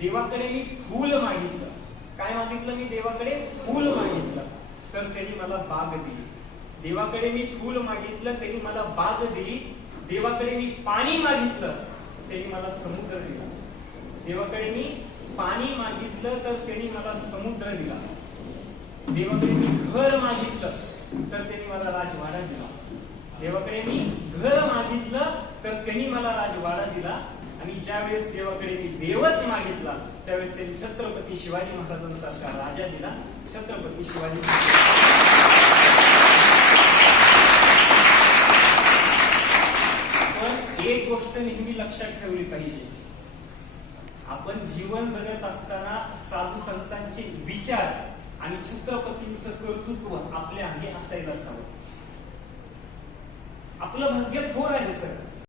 देवाकडे मी फूल मागितलं, काय मागितलं मी देवाकडे? फूल मागितलं, तर त्यांनी मला बाग दिली. देवाकडे मी फूल मागितलं, त्यांनी मला बाग दिली. देवाकडे मी पाणी मागितलं, त्यांनी मला समुद्र दिला. देवाकडे मी पाणी मागितलं तर त्यांनी मला समुद्र दिला. देवाकडे मी घर मागितलं तर त्यांनी मला राजवाडा दिला. देवाकडे मी घर मागितलं तर त्यांनी मला राजवाडा दिला. आणि ज्या वेळेस देवाकडे मी देवच मागितला त्यावेळेस त्यांनी छत्रपती शिवाजी महाराजांसारखा राजा दिला. छत्रपती शिवाजी पण एक गोष्ट नेहमी लक्षात ठेवली पाहिजे, आपण जीवन जगत असताना साधू संतांचे विचार आणि छत्रपतींचं कर्तृत्व आपल्या अंगी असायलाच हवं. आपलं भाग्य थोर आहे सर,